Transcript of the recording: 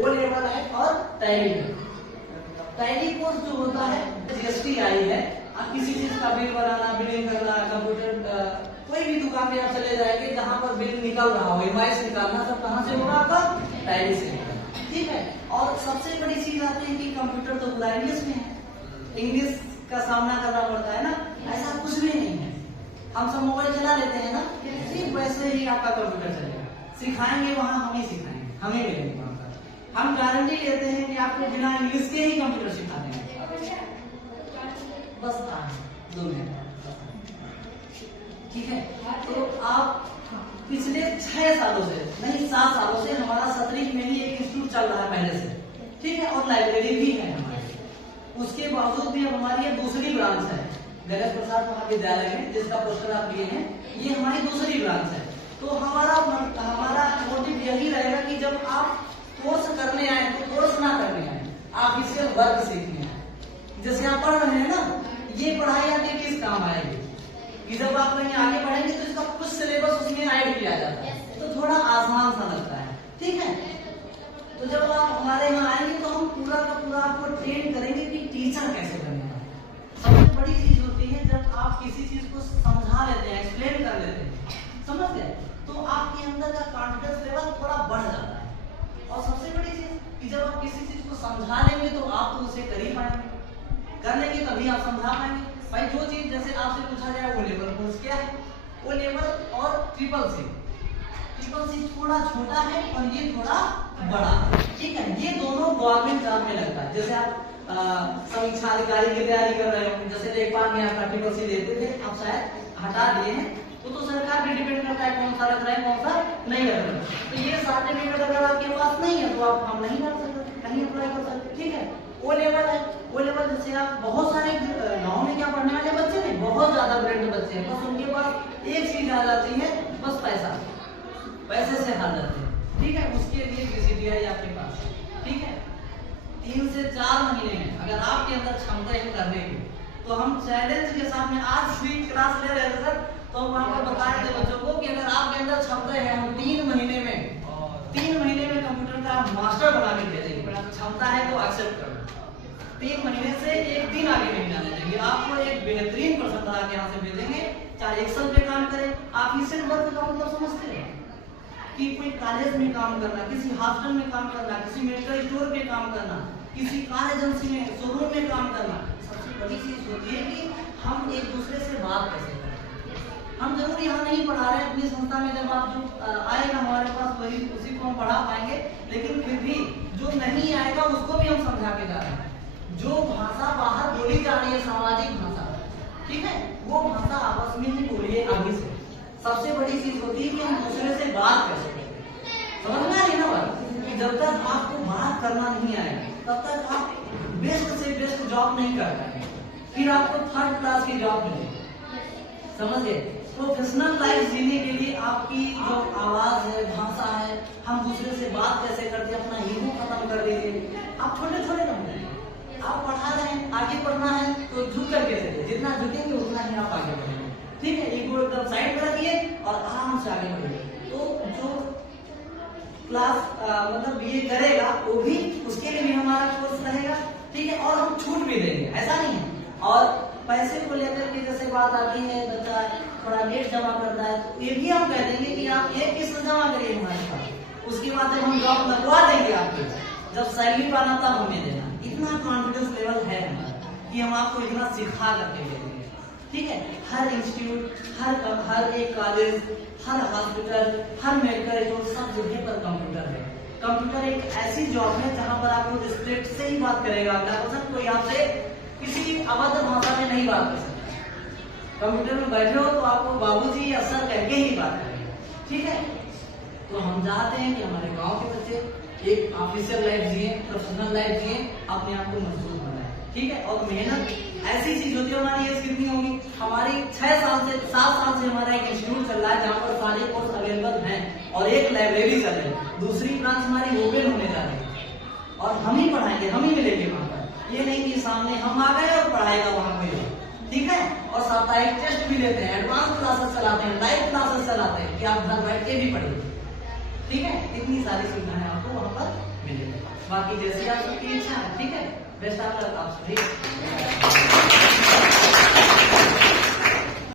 O level है और tally है। टैली कोर्स जो होता है जीएसटी आई है, आप किसी चीज का बिल बनाना, बिलिंग करना, कंप्यूटर कोई भी दुकान पे आप चले जाएंगे जहां पर बिल निकल रहा हो, इनवॉइस निकालना, सब कहां से होगा आपका? टैली से। ठीक है। और सबसे बड़ी चीज आती है कि कंप्यूटर तो पूरा इंग्लिश में है, इंग्लिश का सामना करना पड़ता है ना, ऐसा कुछ भी नहीं है। हम सब मोबाइल चला लेते हैं ना, ठीक वैसे ही आपका कंप्यूटर चलेगा। सिखाएंगे वहां हम ही सिखाएंगे, हमें मिलेंगे वहां पर। हम गारंटी लेते हैं कि आपको बिना इंग्लिश के ही कंप्यूटर सिखा देंगे। बस 2 मिनट, ठीक है। तो आप पिछले 6 सालों से नहीं 7 सालों से हमारा सतरीक में ही एक इंस्टीट्यूट चल रहा है पहले से, ठीक है, और लाइब्रेरी भी है हमारे। उसके बावजूद भी अब हमारी ये दूसरी ब्रांच है गणेश प्रसाद महाविद्यालय में, जिसका पोस्टर आप लिए हैं, ये हमारी दूसरी ब्रांच है। तो हमारा मोटिव यही रहेगा कि जब आप कोर्स करने आए तो कोर्स ना करने आए, आप इससे वर्क सीखने आए। जैसे आप पढ़ रहे हैं ना, ये पढ़ाई आपके किस काम आएगी कि जब आप कहीं आगे बढ़ेंगे तो इसका कुछ सिलेबस उसमें ऐड किया जाता है, तो थोड़ा आसान सा लगता है, ठीक है। तो जब आप हमारे यहाँ आएंगे तो हम पूरा का पूरा आपको ट्रेन करेंगे कि टीचर कैसे बनेगा। सबसे बड़ी चीज होती है जब आप किसी चीज को समझा लेते हैं, एक्सप्लेन कर लेते हैं, समझ गए, तो आपके अंदर का कॉन्फिडेंस लेवल थोड़ा बढ़ जाता है। और सबसे बड़ी चीज कि जब आप किसी चीज को समझा लेंगे तो आप तो उसे कर ही पाएंगे, कर लेंगे तभी आप समझा पाएंगे। भाई जो चीज जैसे आपसे पूछा जाए वो लेवल कोर्स क्या है, वो लेवल और ट्रिपल सी थोड़ा छोटा है और ये थोड़ा बड़ा, ठीक है। ये दोनों गवर्नमेंट जॉब में लगता है। जैसे आप समीक्षा अधिकारी की तैयारी कर रहे हो, जैसे लेखपाल में आप ट्रिपल सी देते थे, आप शायद हटा दिए हैं, तो सरकार भी डिपेंड करता है कौन सा लग रहा है कौन सा नहीं लग रहा है। तो ये सर्टिफिकेट अगर आपके पास नहीं है तो आप हम नहीं कर सकते, नहीं अप्लाई कर सकते, ठीक है। वो लेवल है, वो लेवल जैसे आप बहुत सारे गाँव में क्या पढ़ने वाले बच्चे नहीं, बहुत ज्यादा ब्रेंड बच्चे हैं, बस उनके पास एक चीज आ जाती है, बस पैसे से हार जाते हैं, ठीक है। उसके लिए VCTI आपके पास, ठीक है। 3 से 4 महीने में अगर आपके अंदर क्षमता है करने की, तो हम चैलेंज के साथ में आज फ्री क्लास ले रहे हैं सर, तो वहां पर बता रहे थे बच्चों को कि अगर आपके अंदर क्षमता है, हम 3 महीने में कंप्यूटर का मास्टर बना के दे देंगे। क्षमता है तो एक्सेप्ट करो। 3 महीने से 1 दिन आगे नहीं जाने देंगे, आपको एक बेहतरीन पर्सन बना के यहाँ से भेजेंगे, चाहे एक्सेल पे काम करें। आप इसे वर्क का मतलब समझते हैं कि कोई कॉलेज में काम करना, किसी हॉस्टल में काम करना, किसी मेडिकल स्टोर पे काम करना, किसी कार एजेंसी में, शोरूम में काम करना। सबसे बड़ी चीज होती है कि हम एक दूसरे से बात कैसे करें। हम जरूर यहाँ नहीं पढ़ा रहे हैं, अपनी संस्था में जब आप जो आएगा हमारे पास वही उसी को हम पढ़ा पाएंगे, लेकिन फिर भी जो नहीं आएगा उसको भी हम समझा के जा रहे हैं। जो भाषा बाहर बोली जा रही है, सामाजिक भाषा, ठीक है, वो भाषा आपस में ही बोलिए आगे से। सबसे बड़ी चीज होती है कि हम दूसरे से बात कैसे करें। समझ में आई ना बात, कि जब तक आपको बात करना नहीं आएगा तब तक आप बेस्ट से बेस्ट जॉब नहीं कर पाएंगे, फिर आपको 3rd क्लास की जॉब मिलेगी, समझ गए। प्रोफेशनल लाइफ जीने के लिए आपकी जो आवाज है, भाषा है, हम दूसरे से बात कैसे करते हैं, अपना ईगो खत्म कर दीजिए। आप छोटे छोटे काम करें, आप पढ़ा रहे हैं, आगे पढ़ना है तो झुक करके चलिए, जितना झुकेंगे उतना ही आप आगे बढ़ेंगे, ठीक है। ईगो एकदम साइड में रखिए और आराम से आगे बढ़िए। तो जो क्लास मतलब BA करेगा वो भी, उसके लिए भी हमारा कोर्स रहेगा, ठीक है। और हम छूट भी देंगे, ऐसा नहीं है। और पैसे को लेकर के जैसे बात आती है, बच्चा थोड़ा लेट जमा करता है, तो ये भी हम कह देंगे कि आप ये किस्त जमा करिए हमारे पास, उसके बाद जब हम जॉब लगवा देंगे आपके, जब सैलरी पाना तब हमें देना। इतना कॉन्फिडेंस लेवल है हमारा कि हम आपको इतना सिखा करके देंगे, ठीक है। हर इंस्टीट्यूट, हर एक कॉलेज, हर हॉस्पिटल, हर मेडिकल स्टोर, सब जगह पर कंप्यूटर है। कंप्यूटर एक ऐसी जॉब है जहां पर आपको रिस्पेक्ट से ही बात करेगा, कोई आपसे किसी अभद्र भाषा में नहीं बात कर सकता। कंप्यूटर में बैठे हो तो आपको बाबूजी या सर कह के ही बात करेंगे, ठीक है। तो हम चाहते हैं कि हमारे गांव के बच्चे एक ऑफिशियल लाइफ जिए, प्रोफेशनल लाइफ जिए, अपने आप को मजबूत बनाए, ठीक है। और मेहनत ऐसी चीज होती है, हमारी एज कितनी होगी, हमारी 7 साल से हमारा एक इंस्टीट्यूट चल रहा है जहाँ पर सारे कोर्स अवेलेबल हैं और एक लाइब्रेरी चल रही है, दूसरी ब्रांच हमारी ओपन होने जा रही है और हम ही पढ़ाएंगे, हम ही मिलेंगे वहाँ पर। ये नहीं कि सामने हम आ गए और पढ़ाएगा वहाँ पे, ठीक है। और साप्ताहिक टेस्ट भी लेते हैं, एडवांस क्लासेस चलाते हैं, लाइव क्लासेस चलाते हैं कि आप घर बैठ के भी पढ़िए, ठीक है। इतनी सारी सुविधाएं आपको वहाँ पर मिलेगी। बाकी जैसी आप सबकी इच्छा है, ठीक है। बेस्ट ऑफ लक आप सभी।